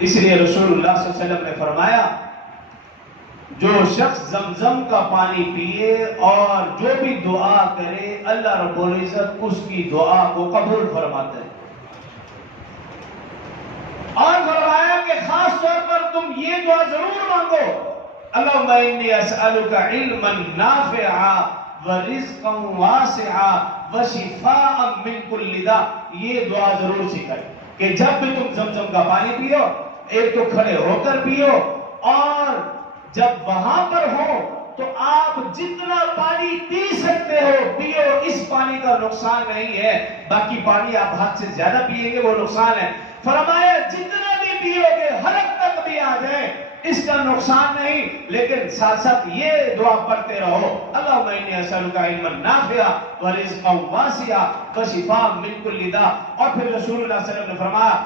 اس لیے رسول اللہ صلی اللہ علیہ وسلم نے فرمایا جو شخص زمزم کا پانی پیے اور جو بھی دعا کرے اللہ رب العزت اس کی دعا کو قبول فرماتا ہے، اور فرمایا کہ خاص طور پر تم یہ دعا ضرور مانگو، اللہم انی اسألک علما نافعا ورزقا واسعا وشفاء من کل داء۔ یہ دعا ضرور سکھائے کہ جب بھی تم زمزم کا پانی پیو، ایک تو کھڑے ہو کر پیو، اور جب وہاں پر ہو تو آپ جتنا پانی پی سکتے ہو پیو، اس پانی کا نقصان نہیں ہے، باقی پانی آپ حد سے زیادہ پیئیں گے وہ نقصان ہے۔ فرمایا جتنا بھی پیو گے حلق تک بھی آ جائے اس کا نقصان نہیں، لیکن ساتھ ساتھ یہ دعا پڑھتے رہو، اللہم انی اسألک علما نافعا ورزقا واسعا وشفاء من کل داء۔ اور پھر رسول اللہ صلی اللہ علیہ وسلم نے فرمایا